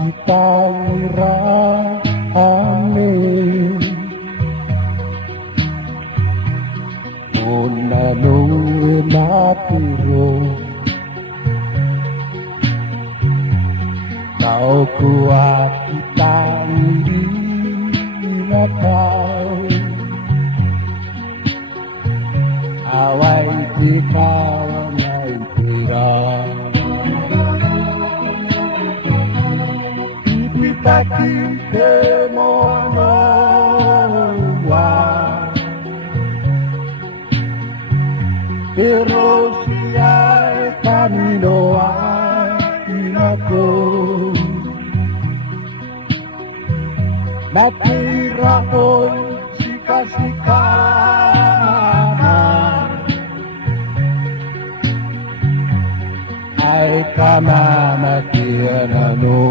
kita rame Unanu natiro Kau kuat kita kau Awai kita wanai kira Taki kemono wa Terus siai kami doa inaku Mati rahoi sika-sika Ai kama mati ananu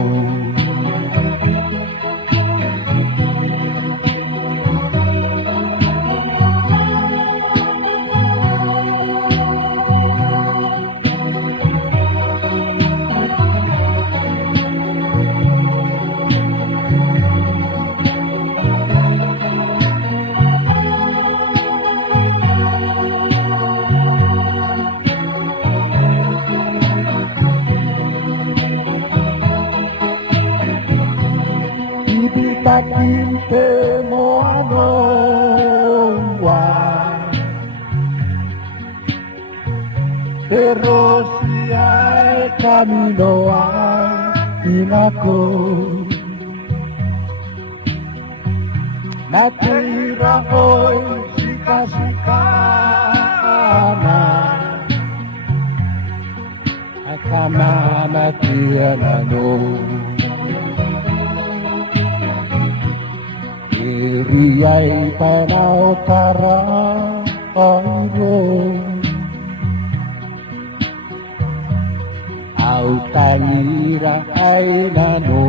Takin temoano wa Terus siai kami doa inaku Mati rahoi sika-sika Akama mati ananu Riai panau tara airo Au tanira ai nano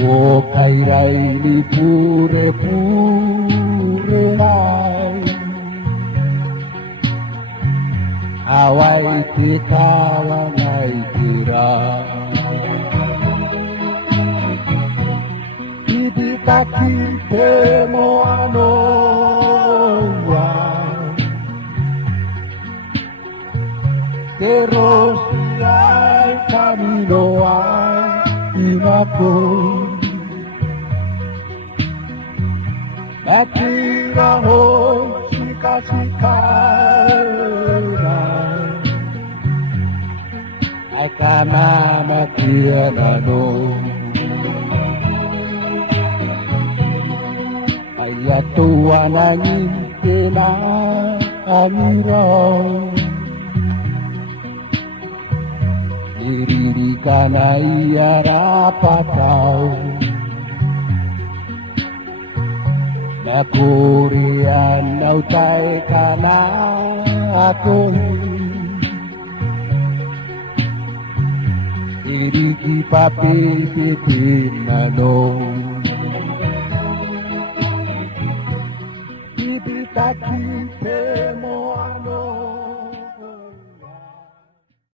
Wo kairai ni pure ai Awai kita wanai kira Taki temoano wa Terus siai kami doa inaku Mati rahoi sika-sika Akana mati ananu Ya Tuhan angin kena amirau Dirikan ia rapatau Nakurian nautai kana aku Diriki papi titinanong Taki temo